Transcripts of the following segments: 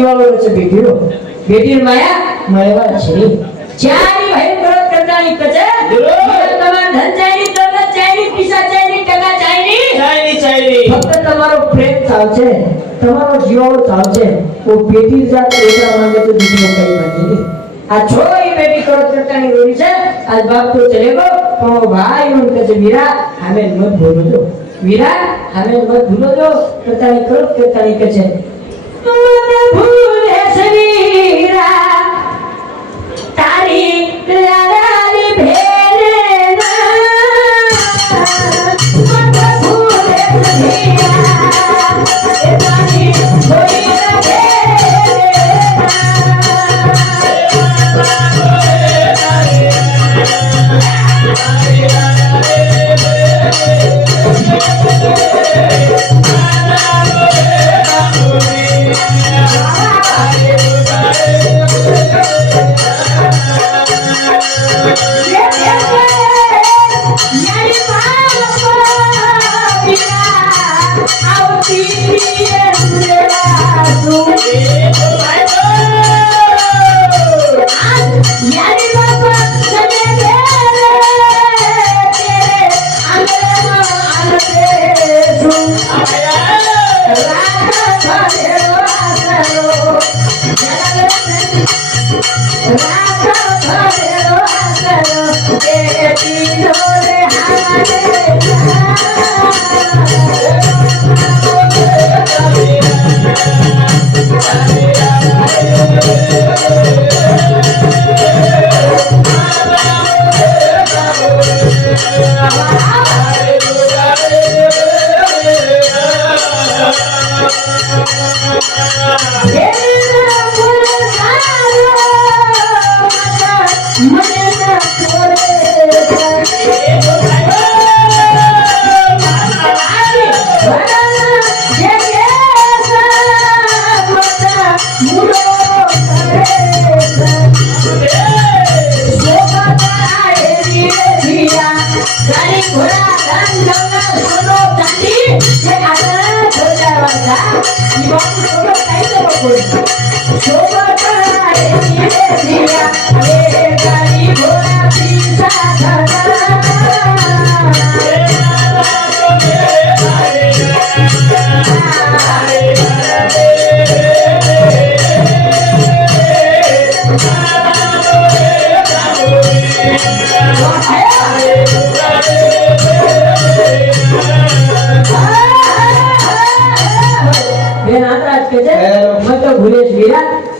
જીવાળો છે બેટીનો બેટીની માયા મળવા છે ચારી ભાઈ વ્રત કરતાની કચે તમાર ધન ચાઈની દોલત ચાઈની પૈસા ચાઈની ટકા ચાઈની ફક્ત તમારો પ્રેમ ચાલશે તમારો જીવાળો ચાલશે ઓ બેટી જાત એવા માંગે તો બીજું કઈ માંગે નહીં આ છોરી બેટી વ્રત કરતાની રોરી છે આજ બાપ તો ચલે ગયો પણ ભાઈ ઉન કહે વીરા હમે મત ભૂલો વીરા હમે મત ભૂલો જો કરતાની વ્રત કરતાની કહે છે મત ભૂલે વીરા તારી લાલાની ભેલે ના મત ભૂલે વીરા તારી ભોઈ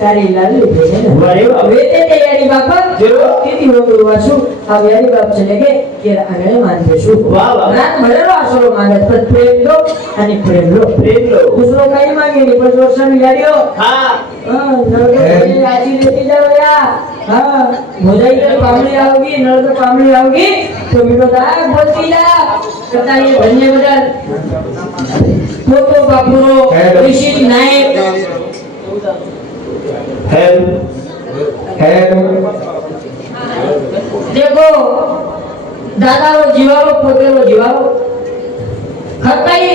તારી લાલી ભેને વારે વેતે તે યારી બાપ જો તીતી હોતો વાસુ આ યારી બાપ ચલે કે કે આંગણે માંગે છું વાહ વાહ રાત ભરેલો આસરો માંગે પર પ્રેમ લો અને પ્રેમ લો દૂસરો કઈ માંગે ની પર વર્ષન યારીઓ હા નરદે આજી લેતી જાવ યા હા મોજાઈ તો પામડી આવगी નરદ પામડી આવगी તો મીઠો દાગ બોલતી જા કતા ये ધન્ય બદલ ફોટો બાપુરો ઋષિ નાયક देखो दादा रो जीवारो पोते रो जीवारो खताई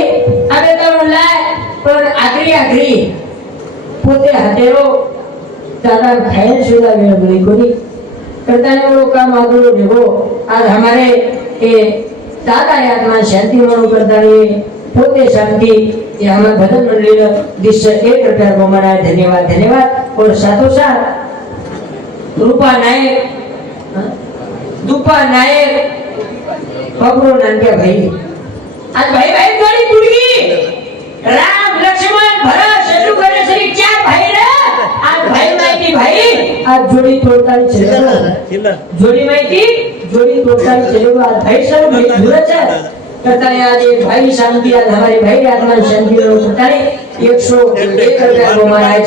अबे तो लाय पर आखरी पोते हटेरो दादा खाए सुधा में बड़ी कोनी करता ने वो काम आदरो देखो आज हमारे ये दादा आत्मा शांति मनो करता रे पोते शांति ये हमारे भजन मंडली दिस 1 रुपया को मनाए धन्यवाद और साथों साथ रूपा नायक दुपा नायक पकड़ो नानके भाई आज भाई जोड़ी टूट गई राम लक्ष्मण भरत शत्रुघ्न श्री 4 भाई रे आज भाई माइती भाई आज जोड़ी तोड़ता चलेगा जोड़ी माइती जोड़ी तोड़ता चलेगा आज भाई सब भाई जरूरत है करता है आज भाई शांति आज हमारे भाई आत्मा शांति रो करता है 101 रुपया को मारा है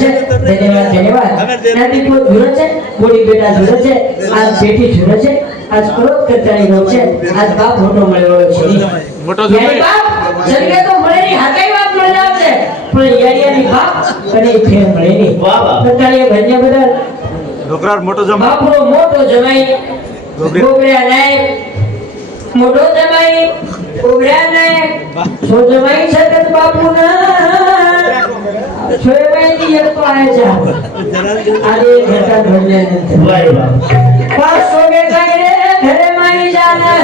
धन्यवाद नाती को जरूरत है बोली बेटा जरूरत है आज बेटी जरूरत है आज क्रोध करता नहीं रो है आज बाप मोटो મળ્યો છે મોટો જમાઈ બાપ જનકે તો મળે ની હાકાઈ વાત મળી જાવ છે પણ યારિયાની બાપ કને ફેર મળે ની વાહ વાહ કરતા એ ભન્ય બદલ ડોકરાર મોટો જમાઈ બાપરો મોટો જમાઈ ગોગળ્યા નાયક મોટો જમાઈ ગોગળ્યા નાયક છો જમાઈ સતત બાપુના છોય ભાઈ एक तो आयचा आणि घरचा घडल्यानंतर पाच सोगे काय रे घरे माई जाना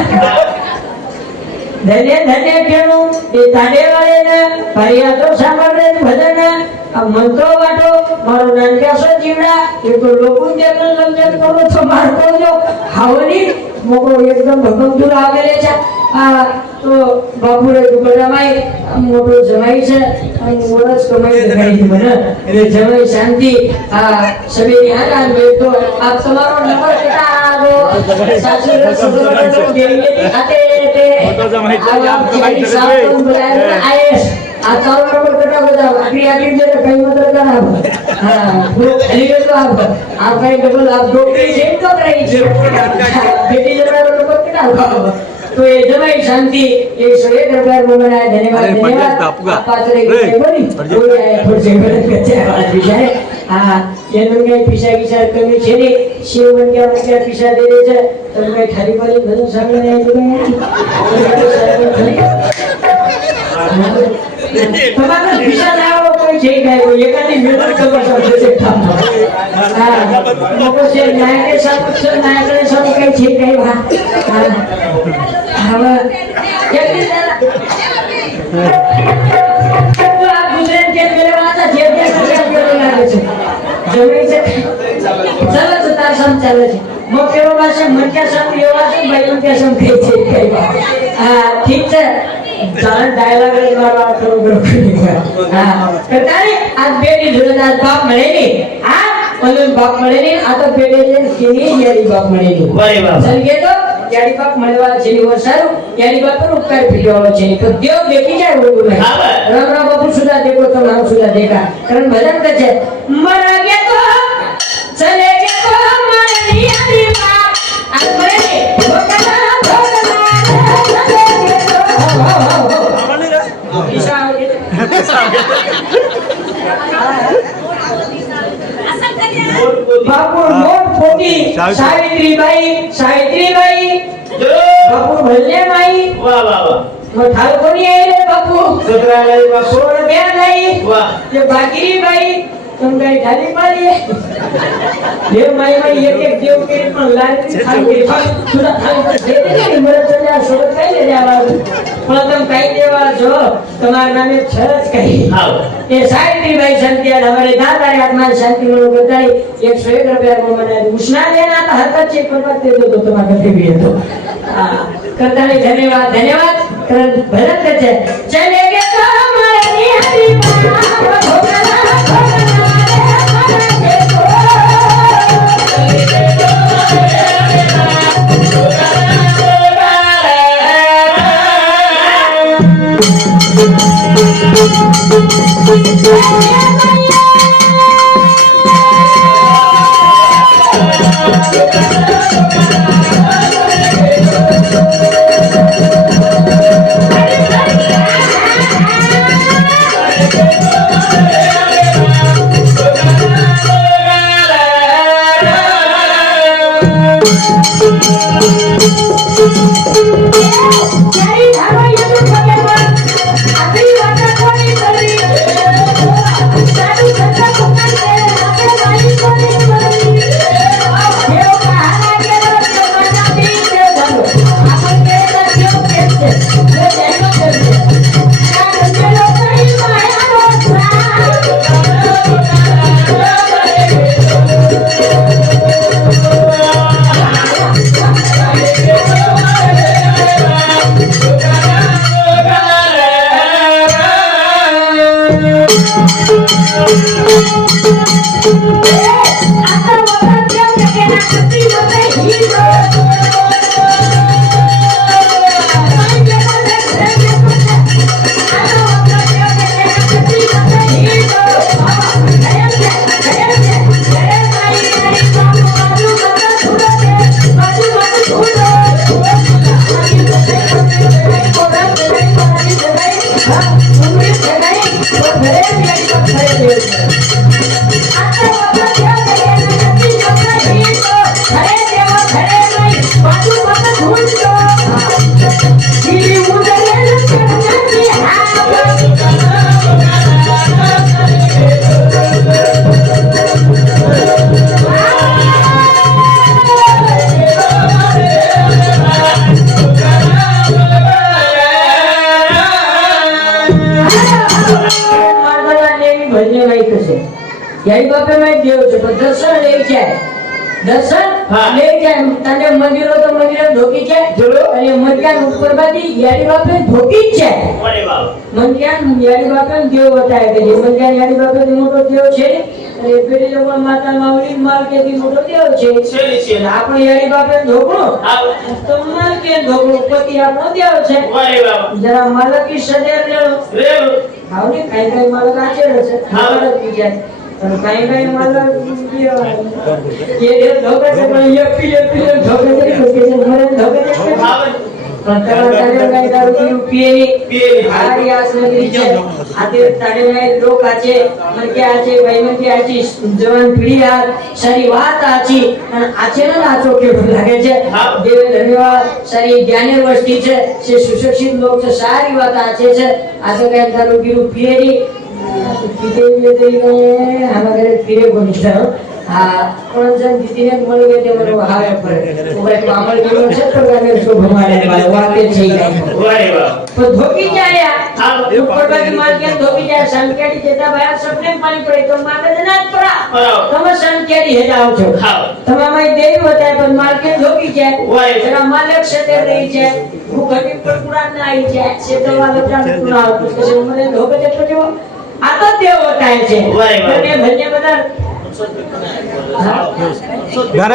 धन्य धन्य खेळू એ તાડેવાળે ફરિયાદો સાંભળે ભજન મંત્રો વાટો મારો નાનકાસો જીવડા એ તો લોકો જેમ લમજમ કરો છો મારતો જો હાવની મોકો એકદમ ભગમતુર આવેલે છે આ તો બાપુરે દુબળામાં મોટો જમાઈ છે અને મોરસ કમાઈ દેખાઈ મને એટલે જમાઈ શાંતિ આ સબેની આના મે તો આપ તમારો નંબર કેટા આવો સાસુ રસોડો ગેરી ખાતે તે મોટો જમાઈ છે આપ જમાઈ છે આયેશ આ તારો નંબર કેટા બતાવો આખી આખી જે કઈ મતલબ કરાવો હા અલી તો આપ કઈ ડબલ આપ ડોક્ટરી જેમ તો રહી છે બેટી જરા નંબર કેટા આવો तो ये जमाई शांति ये सोए दरबार में बनाए धन्यवाद धन्यवाद पात्रे के बनी वो आए फिर से गलत कच्चा वाला विषय हां ये नंगे पिसा की सर कमी छे ने शिव बन के क्या पिसा दे दे छे तो मैं खाली वाली भजन सामने आए तो તમારે વિશાલ આવો કોઈ છે કે એકાદી મેળો ખબર છે કામ હા લોકો છે નાયકે સમક્ષ નાયકે સબ કઈ છે કઈ હા હવે કેટલી તો આ ગુજરાત કે મેરે વાળા જે જે સર લાગે છે જમી છે ચાલે છે તાર સમ ચાલે છે મોકેરો પાસે મનક્યા સમ એવા છે ભાઈ કે સમ કઈ છે કઈ હા ઠીક છે જાન ડાયલોગ જ મારવા કરો હા કતારી આજ બેટી જોડે આજ બાપ મળે ની હા ઓલો બાપ મળે ની આ તો બેટે જે કેની યારી બાપ મળે ની વારે બાપ ચાલ કે તો યારી બાપ મળવા જેની વસારું યારી બાપ પર ઉપકાર ભીડવાનો છે તો દેવ બેટી જાય બોલું નહીં રામ રામ બાપુ સુધા દેખો તો નામ સુધા દેખા કારણ ભજન કે છે મરા કે તો ચલે કે તો મારી યારી બાપ આ મળે ની ભોગના बापू मोट पोटी सावित्रीबाई बापू भल्ले माई वाह वाह वाह मग ठाल कोणी आहे रे बापू सतरालाई बापू रुपया नाही वाह ते बाकी बाई तुम काही ढाली पाली देव माई माई एक देव केरी पण लाली खाली तुला खाली दे दे मरे चल्या सोबत काही ले जावा पण तुम काही देवा जो तुम्हारे नामे छरच काही हां ये सावित्रीबाई संत्या हमारे दादारी आत्मा शांति लो बताई 101 रुपया को मने उष्णा लेना तो हरकत चेक पर दे दो तुम्हारे कते भी है तो करता नहीं धन्यवाद धन्यवाद कर भरत है चले गए तो हमारी हरी यारी बापे में देव છે પણ દર્શન લઈ જાય દર્શન લઈ જાય તને મંદિરો તો મંદિર ઢોકી છે અને મંદિર ઉપર બાદી યારી બાપે ઢોકી છે અરે બાપ મંદિર યારી બાપે દેવ બતાવે કે જે મંદિર યારી બાપે મોટો દેવ છે અને પેલી લોકો માતા માવલી માલ કે મોટો દેવ છે છે આપણે યારી બાપે ઢોકળો તો માલ કે ઢોકળો પતિ આપણો દેવ છે અરે બાપ જરા માલકી સદેર રેવ આવને કઈ કઈ માલક આચે છે માલક બીજા અને કઈ કઈ માલક કે એ ઢોકે છે પણ એ પીલે ઢોકે છે કે છે મરે ઢોકે છે પણ તારે કઈ દારૂ પીએ હારી આસ નગરી છે આતે તારે મે લોક આચે મન કે આચે ભાઈ મન કે આચી જવાન પીડી આ સારી વાત આચી અને આચે ને આચો કે લાગે છે દેવ ધન્યવાદ સારી જ્ઞાની વસ્તી છે સે સુશિક્ષિત લોક છે સારી વાત આચે છે આતે કઈ દારૂ પીએ પીતે તો હમારે પીરે બોલી છે હા પણ જન દીદીને મળી ગઈ તે મને હારે પર ઓરે કામળ ગયો છે તો ગાને સો ભમાડે વાળો વાતે છે વાહ વાહ તો ધોકી જાય આ ઉપરબાજી માલ કે ધોકી જાય સંકેડી જેતા બહાર સપને પાણી પડે તો મારે જનાત પરા તમે સંકેડી હેડાવ છો તમારે દેવી બતાય પણ માલ કે ધોકી જાય જરા માલક છે રહી છે હું ઘટી પર કુરાન ના આવી જાય છે તો વાલો જાન કુરાન તો મને ધોકે છે તો આ તો દેવ બતાય છે અને ભલે બધા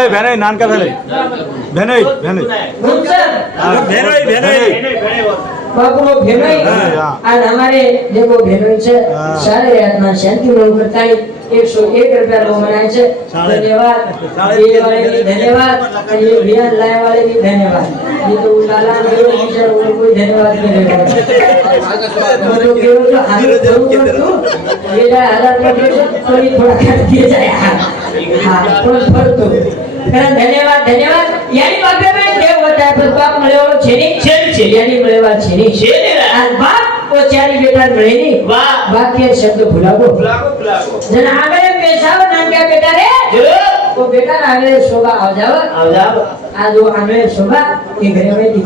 भेनई नान का भेनई भेनई भेनई बाबू भेनई आज हमारे देखो भेनई છે સારી રાતમાં શાંતિ મન કરતા 101 રૂપિયા લો મનાય છે ધન્યવાદ ये वाले की धन्यवाद और ये बियान लाए वाले की धन्यवाद ये तो लाला मेरे टीचर उनको कोई धन्यवाद नहीं देगा तो केवल तो हाथ करो ये जा हालत में थोड़ी थोड़ा कर दिया जाए हां थोड़ा फर तो कारण धन्यवाद यानी बापे में देव बताया पर बाप મળ્યો છે ની છે यानी મળવા છે ની છે આ બાપ ઓ ચારી બેટા મળે ની વાહ વાક્ય શબ્દ ભૂલાવો જન આગળ બેસાવ નાનકા બેટા રે वो बेटा आगे शोभा आ जाओ आज वो आगे शोभा ये घर में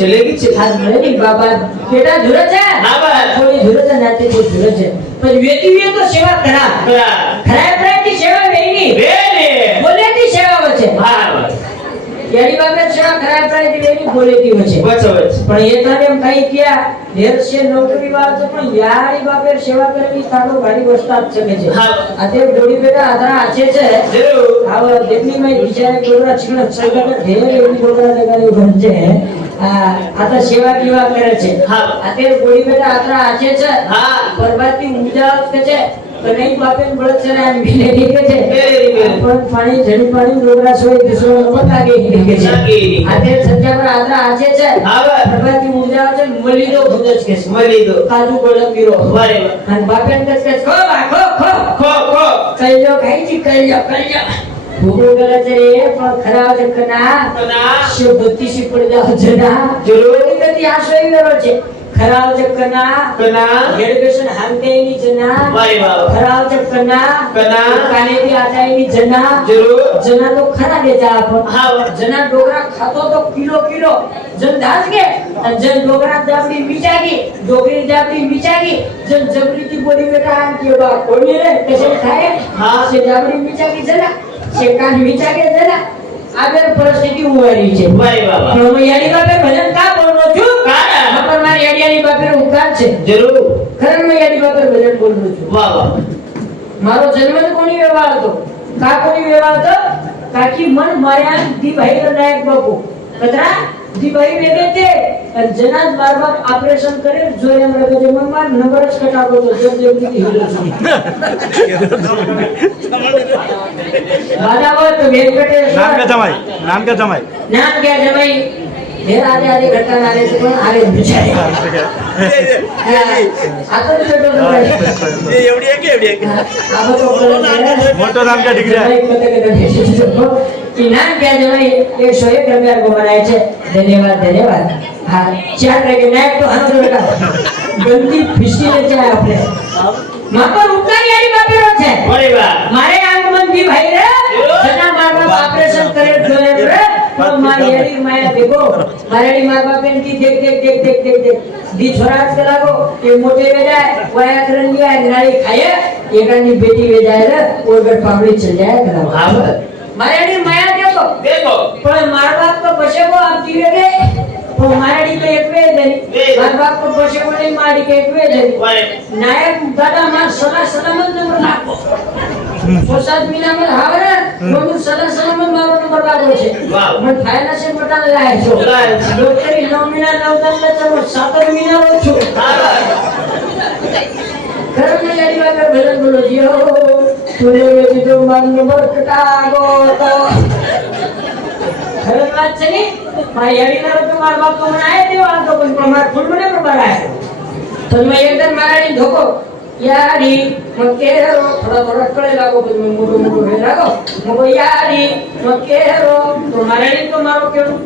चलेगी आज मेरी बाबा बेटा जरूरत है हां बा थोड़ी जरूरत है नाते को जरूरत है पर व्यक्ति तो सेवा करा खराब की सेवा नहीं बोले की सेवा वचे हां यारी बाबा सेवा खराब की नहीं बोले की वचे पण ये तने हम कहीं किया ढेर से नौकरी वाला तो पण यारी बाबा सेवा करवी तारो भारी वस्ता सके छे आते जोड़ी बेटा आदरा आछे छे जरूर आव देखनी में विचार गोरा छिकण सगळ ढेर एवी गोरा जगानी बनजे आता सेवा केवा करे छे आते गोड़ी बेटा आदरा आछे छे बर्बादी उजाव के छे कनई बापे बळद छे ने मिले ठीक छे पण पाणी जड़ी पाणी गोरा सोय दिसो मत लागे ठीक छे आते सज्जा पर आदरा आछे छे बर्बादी उजाव छे मली दो भुजस के मली दो काजू गोळम पीरो वारे अन बापे के खो खो कल्लो खाईची कल्लो भूगो गलत रे पण खराब जकना शो बत्तीसी पड़ जाओ जना जरूरी कदी आशय करो छे खराब जकना एडुकेशन हांतेनी जना वारे बाबा खराब जकना काने भी आताईनी जना जरूर जना तो खरा देता आपण हां जना डोगरा खातो तो किलो जन दास के जन डोगरा जाबडी मिचागी डोगरी जाबडी मिचागी जन जबरी की बोली बेटा के बा कोणी रे कसे खाए हां से जाबडी मिचागी जना से कान मिचागे जना आगर परिस्थिति उवारी छे वारे बाबा तो मैं यानी बापे भजन का बोलरो छु पर मारी यानी बापे उपकार छे जरूर खरन मैं यानी बापे भजन बोलरो छु वाह वाह मारो जन्म तो कोनी व्यवहार तो का कोनी व्यवहार तो काकी मन मार्या दी भाई नायक बापू कतरा दी भाई वेगे ते जनाज बार-बार ऑपरेशन करे जोरे મને કે મમ્મા નંબર જ કટાવો તો જલ્દી હીરો છું बादावो तो वेंकटेश नाम क्या जमाई नाम क्या जमाई ढेर आधे घटना आले से पण आले बिचारे आता तो ये एवढी आहे अब तो मोठं नाम क्या डिग्री आहे कि नाम क्या जमाई 101 रुपया को बनाए छे धन्यवाद हां चार लगे नायक तो हम बेटा गंदी फिसकी ले जाए आपने मापर उपकार यारी बापे रो छे अरे वाह मारे आंगमन दी भाई रे जना मार बाप ऑपरेशन करे जोरे रे तो મારી યારી માયા દેખો મારી માર બાપે કી દેખ દી છોરાત કે લાગો એ મોટે વેજાય વાયા કરન ગયા નાળી ખાય એકાની બેટી વેજાય રે ઓગર પાવડી ચલ જાય કરા હા મારી માયા દેખો દેખો પણ માર બાપ તો બસેવો આપતી વેગે તો મારી તો એક વે દે માર બાપ તો બસેવો નહીં મારી કે એક વે દે વાય નાયક દાદા માં સલા સલામત નંબર નાખો સોસાત મીના માં હાવરે નંબર સલા સલામત મારો નંબર લાગો છે વાહ મને ફાયદા છે મટાન લાય છો લાય છો. ડોક્ટરી 9 મહિના 9 દાન લચો 7 મહિના રો છું ઘરને યારી વાગર ભલન બોલો જીઓ તુરે વેજી તો માર નંબર કટાગો તો ખબર વાત છે ને મારી યારી ના તો માર બાપ તો મને આય દેવો આ તો પણ માર ફૂલ મને નંબર આય તો મેં એકદમ મારાની ધોકો યારી મકેરો થોડા કળે લાગો પછી મોટો હે લાગો મગો યારી મકેરો તો મારાની તો મારો કેવું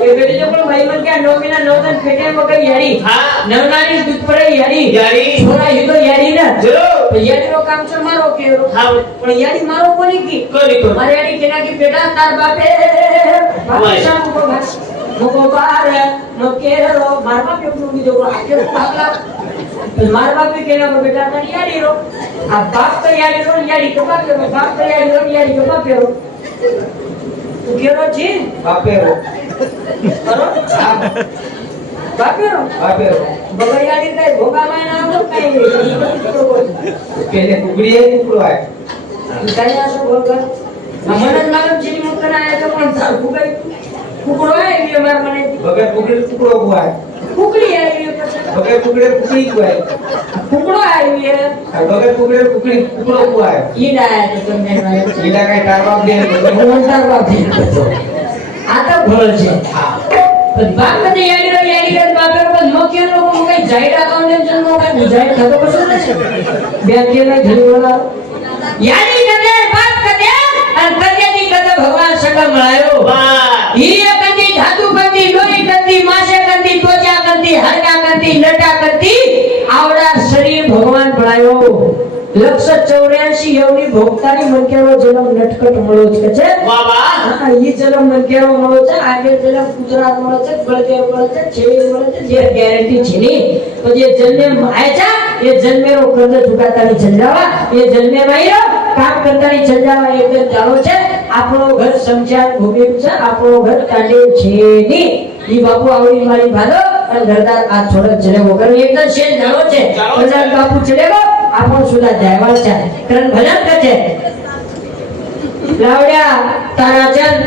એ બેટી જો પણ ભાઈ મન કે 9 મહિના 9 દાન પેટે મગે યારી હા નવનાની દૂધ પડે યારી યારી છોરા હીરો યારી ના જો તો યારીનો કામ છે મારો કેરો હા પણ યારી મારો કોની કી કોની કો મારી યારી કેના કી બેટા તાર બાપે બાપા મુકો બસ મુકો બાર મકેરો માર બાપ એવું બીજો આકે પાગલા માર બાપ કેના કો બેટા તાર યારી રો આ બાપ તો યારી રો યારી તો બાપ રો બાપ તો યારી રો યારી તો બાપ રો તું કેરો છે બાપેરો કરો બાપેરો બાપેરો બગડિયાની કઈ ભોગા માં ના આવતો કઈ પેલે કુકડી એ કુકડો આય કઈ આસો ભોગા મને માલમ છે ની મુકના આયા તો પણ સાર કુકડી કુકડો આય એ માર મને વગર કુકડી કુકડો કુવાય કુકડી આવી પછી વગર કુકડે કુકડી કુવાય કુકડો આવી આ વગર કુકડે કુકડી કુકડો કુવાય ઈડા આયા તો તમને મારે ઈલા કઈ તારવાબ દે મોંટાર બાપી આ તો ભોળ છે પણ બાપ મને યારી કર બાપે પર મોક્યો લોકો કઈ જાયડા કાઉન્ટેશન નો કઈ બુજાય થતો કશું નથી બે કેલા ઘણીવાળા યારી કરે બાપ કરે અને કન્યાની કદે ભગવાન સગા મળાયો વાહ હીરે કંદી ધાતુ કંદી લોહી કંદી માસે કંદી ત્વચા કંદી હરકા કંદી લટા કંદી આવડા શરીર ભગવાન ભળાયો લક્ષ 84 યોની ભોગતાની મનકેરો જન્મ નટકટ મળો છે વાહ વાહ હા ઈ જન્મ મનકેરો મળો છે આગળ જન્મ ગુજરાત મળો છે બળદેવ મળો છે છેવી મળો છે જે ગેરંટી છે ની તો જે જન્મે માયચા એ જન્મેરો કર્જ ચુકાતાની જંજાવા એ જન્મે માયરો કામ કરતાની જંજાવા એક જ જાળો છે આપણો ઘર સમજ્યા ભૂમિ છે આપણો ઘર કાંડે છે ની ઈ બાપુ આવડી મારી ભાલો અને ઘરદાર આ છોડ જને વગર એક જ છે જાળો છે કલ્યાણ બાપુ ચડેગો આપણો સુધા જયવાલ છે કરણ ભજન કરે લાવડિયા તારાચંદ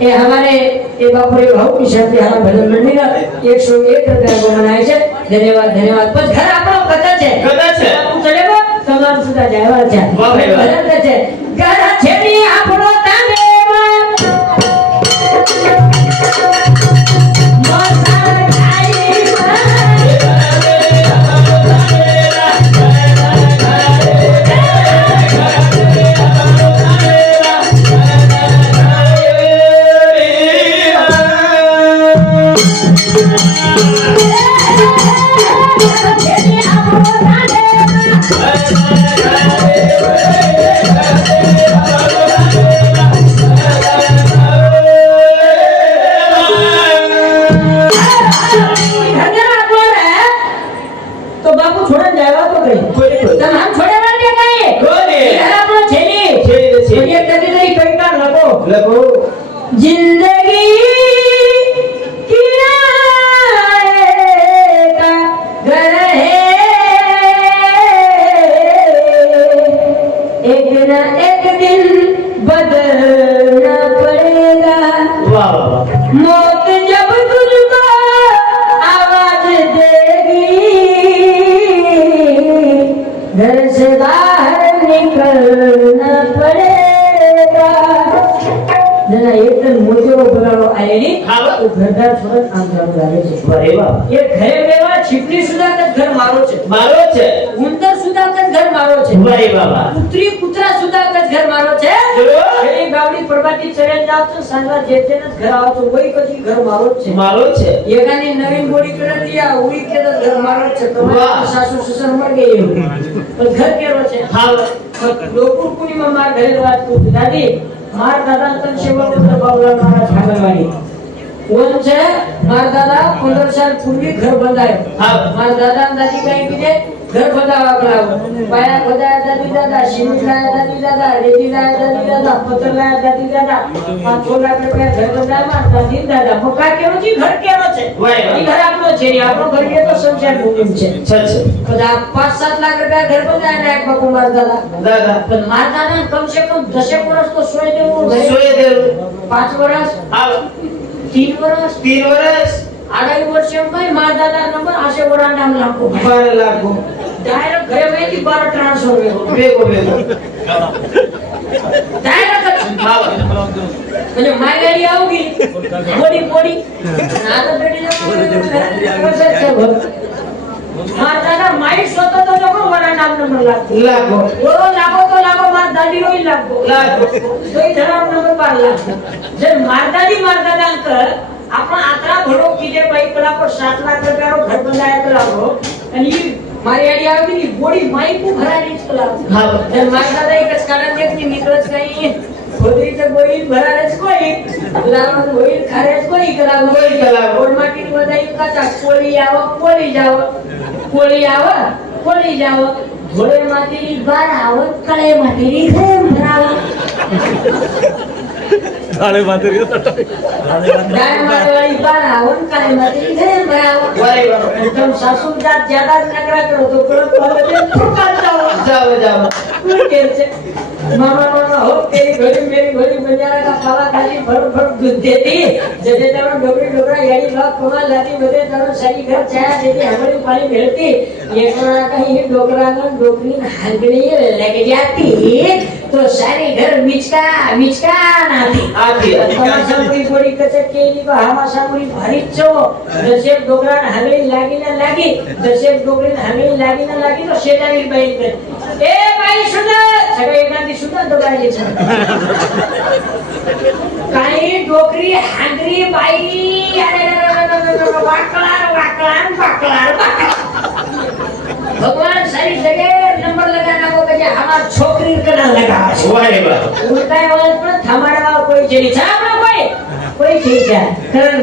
એ હમારે એ બાપુરે ભાવ की शादी हमारा भजन मंडली ना 101 रुपया को मनाए છે ધન્યવાદ બસ ઘર આપણો કદા છે બાપુ ચડેગો તમામ સુધા જયવાલ છે વાહ ભાઈ વાહ. ભજન કરે ઘર છેડી આપણો તાને તો બાપુ છોડે જાવા તો કઈ તમે આમ છોડે વાળે કઈ કોને ઘર આપણો છેલી છે ये कभी नहीं कई बार लगो લખો जिंदगी किराए का घर है एक न एक दिन बदलना पड़ेगा વાહ વાહ मौत जब तुझको आवाज देगी घर से बाहर निकलना पड़ेगा जरा एकदम मोतियो बोलालो आएगी હા तो घरदार छोड़ काम चालू लागे છે અરે વાહ એ ઘરે બેવા છીપલી સુધા કદ ઘર મારો છે મારો છે ઉંદર સુધા કદ ઘર મારો છે વાહ બાબા પુત્રી પુત્રા સુધા કદ ઘર મારો છે જો એ ગાવડી પરબાટી ચડે જાવ તો સાંજવા જે જેને ઘર આવો તો કોઈ પછી ઘર મારો જ છે મારો છે એકાની નવીન બોડી કરે દિયા ઉડી કે તો ઘર મારો જ છે વાહ. તમારા સાસુ સસુર મર ગઈ એવું પણ ઘર કેવો છે હા લોકુર પૂર્ણિમા માર ઘરે વાત કરું દાદી માર દાદા તન સેવા પુત્ર બાબલા મારા ઠાકરવાડી વન છે મારા દાદા 15 સાલ પૂર્વે ઘર બંધાયો. હા. મારા દાદા અને દાદી કઈ કીધે ઘર બંધાવા કરાવો. પાયા ખોદાયા દાદી દાદા, સિમેન્ટ લાયા દાદી દાદા, રેતી લાયા દાદી દાદા, પથ્થર લાયા દાદી દાદા, 5-6 લાખ રૂપિયા ઘર બંધાવવા દાદી દાદા. મકાન કેવો છે, ઘર કેવો છે? વાહ, વાહ. ઈ ઘર આપણો છે, આપણો ઘર કે તો સંસાર ભૂમિ છે. બધા 5-7 લાખ રૂપિયા ઘર બંધાયા ને એક બાપુ મારા દાદા. દાદા પણ મારા દાદા કમ સે કમ 10 વર્ષ તો સોય દેવું ઘરે. સોય દેવું. 5 વર્ષ, હા 3 વર્ષ, 3 વર્ષ 2.5 વર્ષ એમ કઈ મારા દાદા નંબર આશે વડા નામ લાખો 12 લાખ ડાયરેક્ટ ઘરે વહીથી 12 ટ્રાન્સફર વેગો બેગો બેગો ડાયરેક્ટ હા એટલે મારી ગાડી આવગી બોડી બોડી આ તો બેટી જમા મારા દાદા મારી સોતો તો લોકો વડા નામ નંબર લાખો ઓરો લાખો તો લાખો મારા દાદી રોઈ લાખો તો ઈ ધરામ નંબર 12 લાખ જે મારા દાદા અંકલ આપણા આતરા ભરો કીધે ભાઈ પેલા પર 7 લાખ રૂપિયાનો ઘર બંધાયા કરાવો અને ઈ મારી આડી આવી ની બોડી માઈકુ ભરાની ચલાવ હા એટલે મારા દાદા એક જ કારણ દેખની નીકળત કઈ ખોદરી તો બોઈ ભરારે જ કોઈ લાવણ બોઈ ખારે જ કોઈ કરાવ કોઈ કરાવ. રોડ માટી બધાઈ કાચા કોળી આવો કોળી જાવ ઘોડે માટી બાર આવો કળે માટી ઘરે ભરાવો તારે માથે ગાય મારવાળી બાર આવો કળે માટી ઘરે ભરાવો વાહ વાહ એકદમ સાસુ જાત જ્યાદા નકરા કરો તો પેલો પાલે ફૂટકા જાવ કે છે મામા હો તેરી ઘડી મેરી ઘડી બજારા કા પાલા ખાલી ભર દૂધ દેતી જદે તારો ડોબરા યારી લોક કોમા લાતી બધે તારો સારી ઘર ચાયા દેતી હમણી પાણી મેળતી એકણા કहीं ડોકરા ને ડોકરી હાંગણી લગ જાતી તો સારી ઘર મિચકા નાથી આથી તમારી બોડી કચે કેની કો હામા સામરી ભારી છો દસેક ડોકરા ને હાંગણી લાગી દસેક ડોકરી ને હાંગણી લાગી તો શેતાની બાઈ કરે એ બાઈ સુંદર સગા એકાંતી સુંદર તો બાઈ છે કાઈ ડોકરી હાંગરી બાઈ અરે વાકલા भगवान सारी जगह नंबर लगाना को कहे हमार छोकरी कना लगा વાહ વાહ उल्टा आवाज पर थमाड़ा कोई चली छापड़ा कोई ठीक है कारण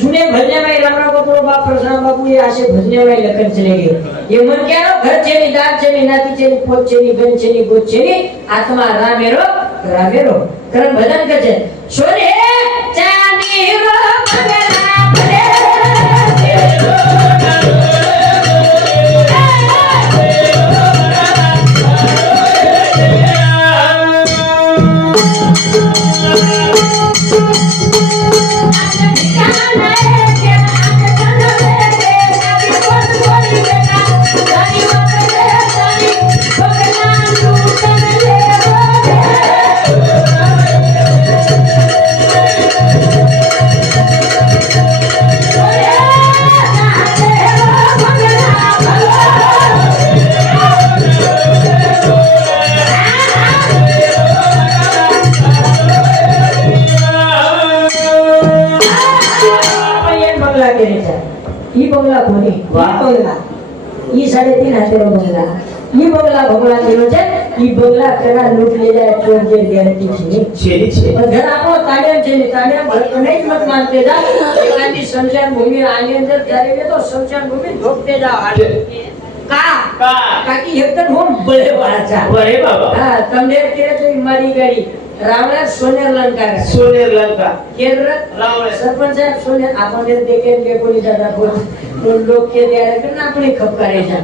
जूने भजने में रामराव बापू बाप परशुराम बापू ये आशे भजने में लखन चले गए ये मन क्या रो घर चली दात चली नाती चली पोत चली गन चली गोत चली आत्मा रामेरो कारण भजन करे सोने चांदी रो मंगला भले बंगला कोनी बंगला ये 3.5 हाथेरो बंगला ये बंगला केलो छे ये बंगला करा लूट ले जाए चोर जे गैरंटी छे और घर आपो ताने घर नहीं मत मानते जा एकांती शमशान भूमि आने अंदर जारे तो शमशान भूमि ढोकते जाओ काकी एकदम हम बड़े वाला चा અરે બાબા हां तमने तेरे तो मारी गाड़ी रावण सोनेर लंका केंद्र રાવણ सरपंच साहेब सोनेर आपने देखे के कोणी दादा बोल तो लोग के द्वारा करना अपने खपकारे છે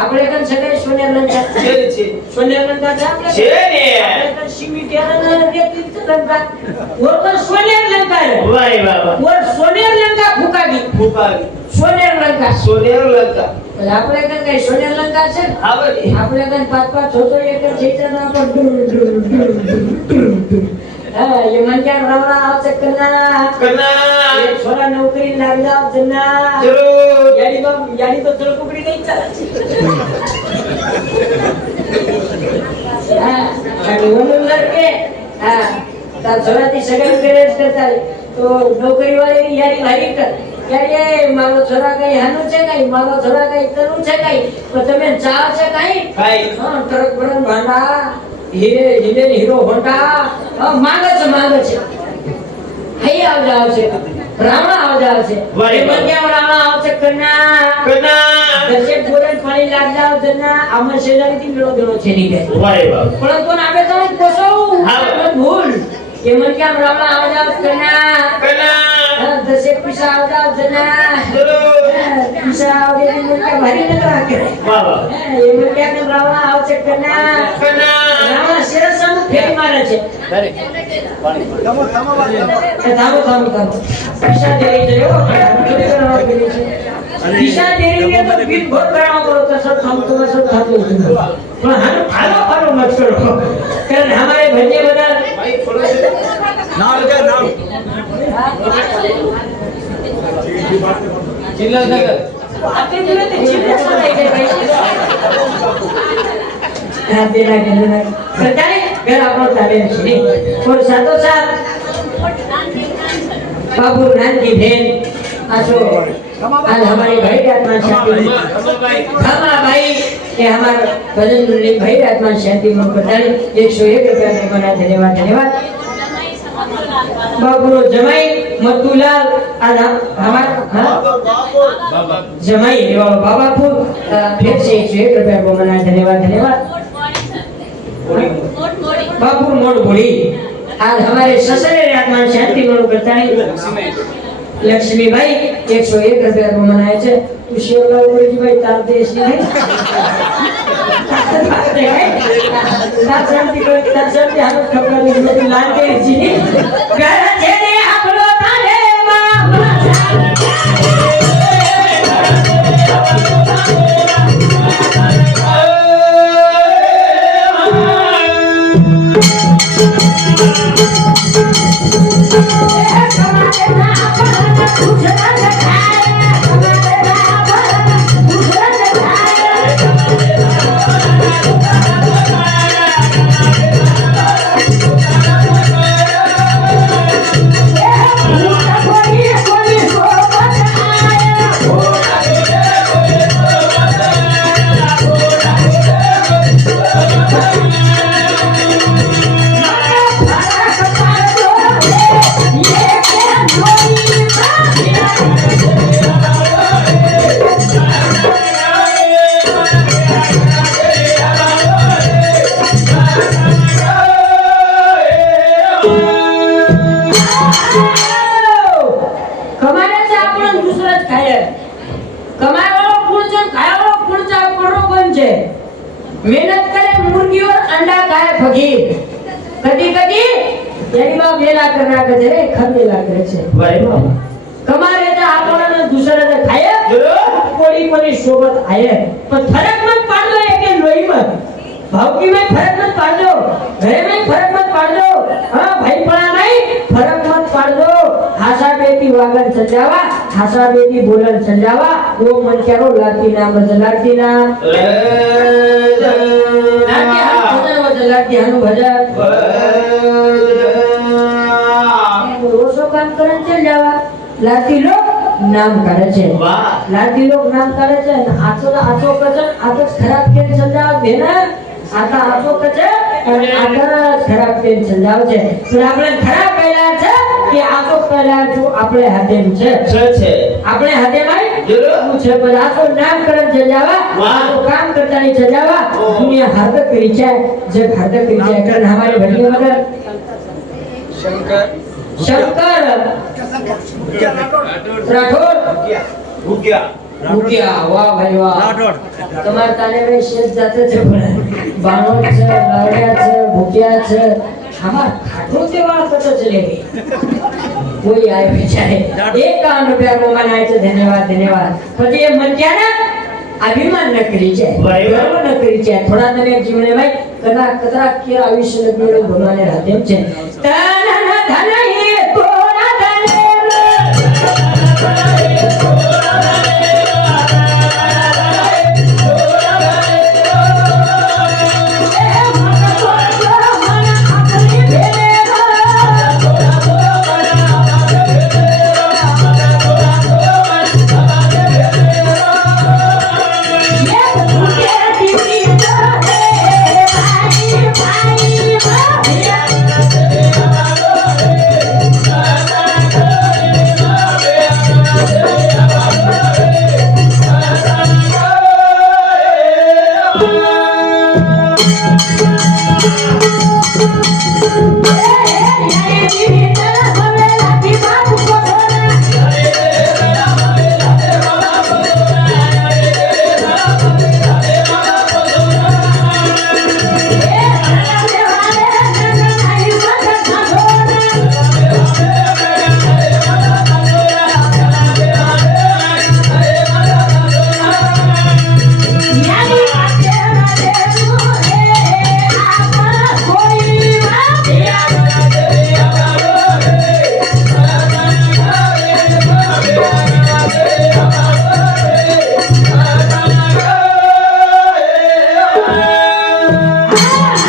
આપણે કન સગાઈ સોનેર લંકા છે સોનેર લંકા છે આપણે છે ને આપણે કન સિમેન્ટ યાના રેતી લંકા वो तो सोनेर लंका है વાહ બાબા वो सोनेर लंका फुकागी ફૂકાવી सोनेर लंका સોનેર લંકા આપણે કન કઈ સોનેર લંકા છે આવડી આપણે કન 5-5 6 એકર ખેતરના પર હા ये मन क्या रावणा आवश्यक करना કના ये छोरा नौकरी लाग जाओ जना જરૂર यानी तो चलो कुकड़ी नहीं चला हां आणि म्हणून लड़के हां ता छोरा ती सगळं पेरेंट्स करतात तो नौकरी वाले यारी भारी कर यार ये मारो छोरा कई हानु છે કઈ મારો છોરા કઈ તરુ છે કઈ તો તમે ચાવ છે કઈ કઈ હા ટ્રક બળન ભાંડા हीरो होंडा मांगे છે હઈ આવશે રાવણ આવશે વાહ, એ વાહ. મંક્યા રાવણ આવશે કના કના દર્શક બોલે પાણી લાગડા આવજના આમાં શેલારીથી મેળો દેણો છે ની બે વારે બાપ પણ કોણ આપે તો કોસો હા. પણ ભૂલ એ મંક્યા રાવણ આવશે કના કના દર્શક પીસા આવજના પીસા આવજે મંક્યા ભારી ન રાખે વાહ વાહ એ મંક્યા રાવણ આવશે કના કના રાવણ શેરસાનું ફેરી મારે છે થામો પીસા દેરી જયો પીસા દેરી ને તો બીજ ભર કરાવવા પડો તો સબ થાતું પણ હાલો મત કરો કારણ હમારે ભજે બધા ભાઈ થોડો नाम क्या नाम આપે જોડે તે જીભ સડાઈ જાય ભાઈ હા તેના કે સરકારે ઘર આપણો ચાલે છે પણ સાતો સાથ बाबू नान की बहन आजो आज हमारी भाई आत्मा शांति खामा भाई के हमारे भजन मुरली भाई आत्मा शांति में बताई 101 रुपया में बना धन्यवाद बाबू रो जमाई मत्तूलाल आज हमारा जमाई बाबापुर फिर से 101 रुपया को बना धन्यवाद बाबू मोड़ बोली आज हमारे ससुरे आत्मा शांति मन करता है लक्ष्मी भाई 101 रुपया को मनाए छे खुशी जी भाई तार देश ने तार शांति को तार शांति हम खबर नहीं लाते जी घर जेने आपलो ताले मेहनत करे मुर्गी और अंडा खाए फकीर कदी कदी यानी बा मेला करना के रे खमेला करे छे વારે બાપ कमारे तो आपने दूसरे ने खाए कोड़ी कोड़ी सोबत आए पर फर्क मत पाड़ दो एक लोई मत भाव की में फर्क मत पाड़ दो घरे में फर्क मत पाड़ दो हां भाई पड़ा नहीं फर्क मत पाड़ दो हासा बेटी वागन सजावा हासा बेटी बोलन सजावा वो मन करो लाती ना लाती ना लाती हानु भजन रोसो काम करे चल जावा लाती लोग नाम करे છે વાહ લાતી લોક નામ કરે છે અને આચો કચન આતો ખરાબ કે સમજાવ બેના આતા આચો કચન અને આતા ખરાબ કે સમજાવ છે પણ આપણે ખરાબ કહેલા છે કે આચો કહેલા છો આપણે હાથે છે છે આપણે હાથે ભાઈ જરૂર હું છે પણ આચો નામ કરે સમજાવા વાહ કામ કરતા ની સમજાવા દુનિયા હાર્દક કરી છે જગ હાર્દક કરી છે કારણ हमारे भटिया मदर शंकर राठौर ભૂક્યા भूकिया वाह भाई वाह राठौर તમાર તાને ભાઈ શેષ જાતે છે પણ બાણો છે લાવડિયા છે ભૂकिया છે हमार खाटो से वाला कतो चले गई कोई आए बेचारे 51 रुपया को मनाए છે धन्यवाद પછી એ મન ક્યાં ના અભિમાન ન કરી છે ગર્વ ન કરી છે થોડા તને જીવને ભાઈ કતરા કે આયુષ્ય લગ્ન ભગવાને રાધેમ છે તન ધન હે તોરા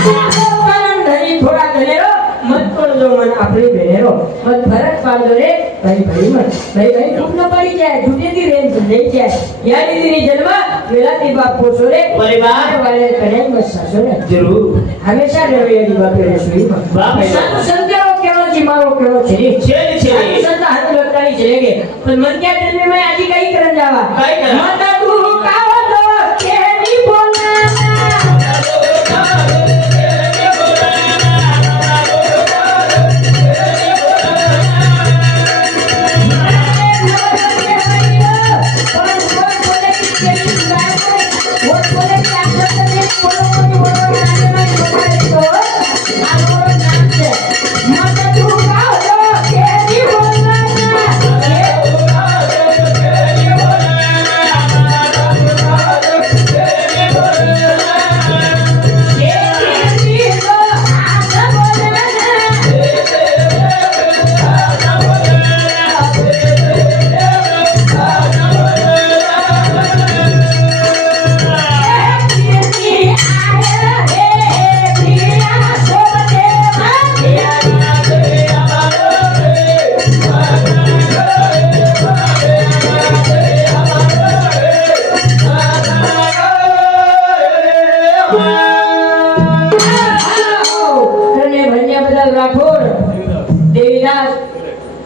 આનંદ ધરી થોડા ગનેરો મત પડજો મન આપણી બહેરો મત ફરક પાડજો રે ભાઈ ભાઈ મન ભાઈ ભાઈ ખૂબ ન પડી જાય જુટેથી રેન્જ લઈ જાય યારી દીની જન્મ વેલાથી બાપ પોછો રે પરિવાર વાલે કને મસાસો રે જરૂર હંમેશા રેવડી બાપે રસોઈ બાપ સાધુ સંતાનો કેવો જી મારો કેવો છે રે છે ને છે સાધુ સંતા હાથ લગતાની છે રે પણ મન ક્યાં જન્મે મેં આજી કઈ કરન જાવા કઈ કરન? માતા તું કાવો તો કેની બોલના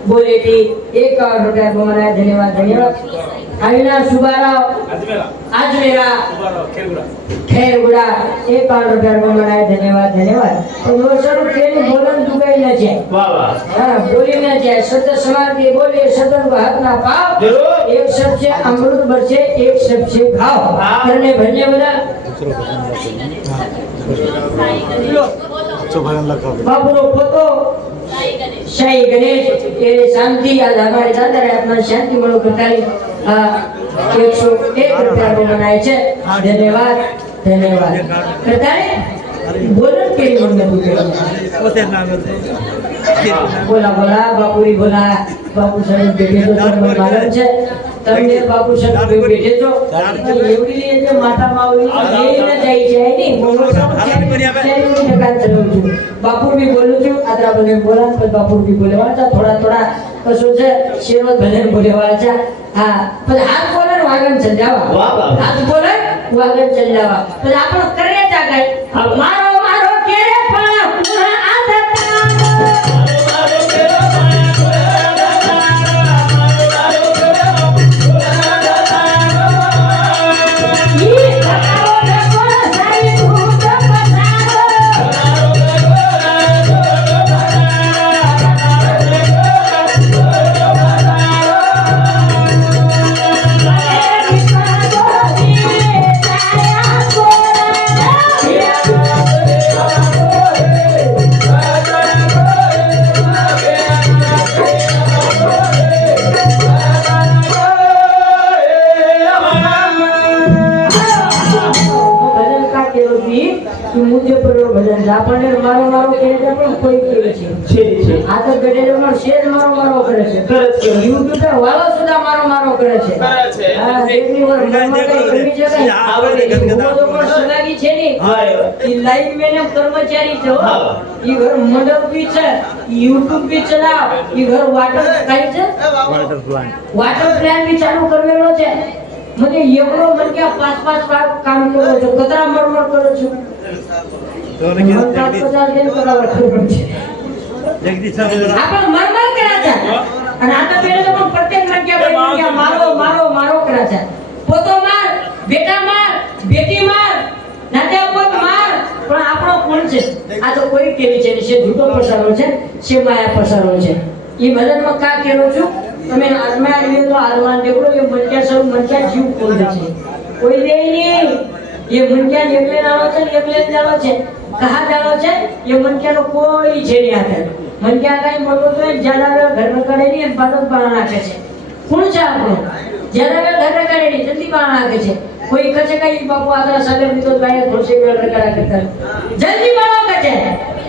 बोलेटी एक करोड़ रुपया बनाया धन्यवाद धन्यवाद अविनाश सुबाराव आज मेरा खेरगुड़ा एक करोड़ रुपया बनाया धन्यवाद धन्यवाद तो दोस्तों केली बोलन दुगाई न जाए वाह वाह हां बोली न जाए शब्द समान के बोले सदन को हाथ ना पाओ जरूर एक शब्द से अमृत बरसे एक शब्द से भाव करने धन्यवाद बाबू पोतो शाही गणेश ये शांति आज हमारे दादा रे अपना शांति मनो करताली 101 रुपया बनाए छे धन्यवाद धन्यवाद करताली बोलन के मन में बोला बोला बापूरी बोला बापू साहेब बेटे तो सब मालूम छे તમને બાપુ સાહેબ બેઠે છો એવડી રીતે માતા માવલી લઈને જાય છે ની બોલો બાપુ भी बोलू છું આદરા બોલે બોલા પણ બાપુ भी બોલે વાળા થોડા થોડા કશું છે શેરો ભલે બોલે વાળા હા પણ હાથ બોલે વાગન ચલ જાવા હાથ બોલે વાગન ચલ જાવા પણ આપણો કરે જા ગઈ મારો મારો કેરે પણ પૂરા આદતા मुझे पर भजन जापने मारो मारो करे છે પણ કોઈ કરે છે છે આ તો ગડેલો નો શેર મારો મારો કરે છે YouTube પર વાળો સુધા મારો મારો કરે છે હા દેવી વર મનમાં કઈ કમી છે કઈ આવડે ગદગદા તો પણ સગાગી છે ની હા ઈ લાઈવ મેને કર્મચારી છે હો ઈ ઘર મંડપ भी છે YouTube भी ચલાવ ઈ ઘર વોટર કાઈ છે વોટર પ્લાન भी ચાલુ કરવેલો છે મને એકલો મન કે 5-5 વાર કામ કરો છો કતરા મરમર કરો છો તો ને કે જગદીશ આપણે મરમર કર્યા છે અને આ તો પેલે તો પ્રત્યેક મન કે મારો મારો મારો કર્યા છે પોતો માર બેટા માર બેટી માર નાતે પોત માર પણ આપણો કોણ છે આ તો કોઈ કેવી છે છે જૂતો પસારો છે છે માયા પસારો છે ઈ ભજનમાં કા કેરો છું તમે આત્મા લીધો તો આત્મા દેખો ये मनक्या सब मनक्या जीव खोल दे છે કોઈ લે નહીં ये मनक्या એકલે નાળો છે એકલે જાળો છે कहा जाळो છે ये मनक्या નો કોઈ છે નહીં આતે मनक्या કઈ મોટો તો જાડા ઘર માં કરે નહીં પાડો પાણા નાખે છે કોણ છે આપણો જાડા ઘર માં કરે નહીં જલ્દી પાણા નાખે છે કોઈ કચે કઈ બાપુ આદરા સાલે દીધો ગાય થોડે વેળ રગડા કરતા જલ્દી પાણા નાખે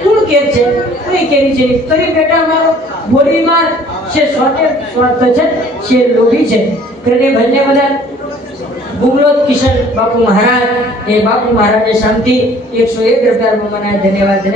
કોણ કે છે કોઈ કેરી છે કરી બેટા મારો બોડી માર છે સોટે સ્વાર્થ છે છે લોભી છે કરીને ભજને બધા ગુમલોદ કિશન બાપુ મહારાજ એ બાપુ મહારાજે શાંતિ 101 રૂપિયામાં મને ધન્યવાદ.